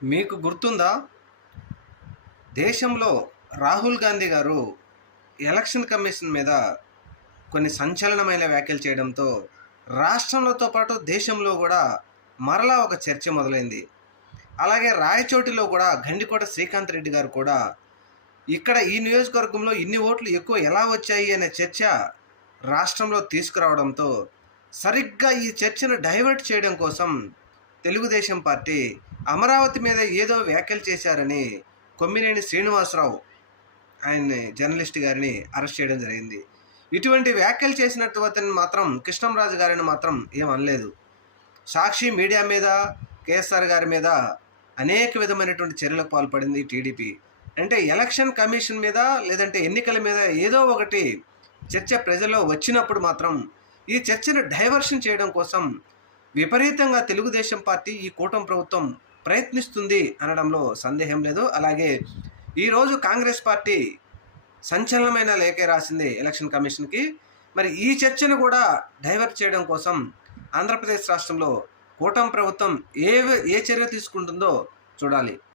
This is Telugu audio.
మీకు గుర్తుందా? దేశంలో రాహుల్ గాంధీ గారు ఎలక్షన్ కమిషన్ మీద కొన్ని సంచలనమైన వ్యాఖ్యలు చేయడంతో రాష్ట్రంలోతో పాటు దేశంలో కూడా మరలా ఒక చర్చ మొదలైంది. అలాగే రాయచోటిలో కూడా గండికోట శ్రీకాంత్ రెడ్డి గారు కూడా ఇక్కడ ఈ నియోజకవర్గంలో ఇన్ని ఓట్లు ఎక్కువ ఎలా వచ్చాయి అనే చర్చ రాష్ట్రంలో తీసుకురావడంతో సరిగ్గా ఈ చర్చను డైవర్ట్ చేయడం కోసం తెలుగుదేశం పార్టీ అమరావతి మీద ఏదో వ్యాఖ్యలు చేశారని కొమ్మినేని శ్రీనివాసరావు ఆయన్ని జర్నలిస్ట్ గారిని అరెస్ట్ చేయడం జరిగింది. ఇటువంటి వ్యాఖ్యలు చేసినట్టు అతను మాత్రం కృష్ణంరాజు గారిని మాత్రం ఏమనలేదు. సాక్షి మీడియా మీద, కేఎస్ఆర్ గారి మీద అనేక విధమైనటువంటి చర్యలకు పాల్పడింది టీడీపీ. అంటే ఎలక్షన్ కమిషన్ మీద లేదంటే ఎన్నికల మీద ఏదో ఒకటి చర్చ ప్రజల్లో వచ్చినప్పుడు మాత్రం ఈ చర్చను డైవర్షన్ చేయడం కోసం విపరీతంగా తెలుగుదేశం పార్టీ ఈ కూటమి ప్రభుత్వం ప్రయత్నిస్తుంది అనడంలో సందేహం లేదు. అలాగే ఈరోజు కాంగ్రెస్ పార్టీ సంచలనమైన లేఖ రాసింది ఎలక్షన్ కమిషన్కి. మరి ఈ చర్చను కూడా డైవర్ట్ చేయడం కోసం ఆంధ్రప్రదేశ్ రాష్ట్రంలో కూటమి ప్రభుత్వం ఏ చర్య తీసుకుంటుందో చూడాలి.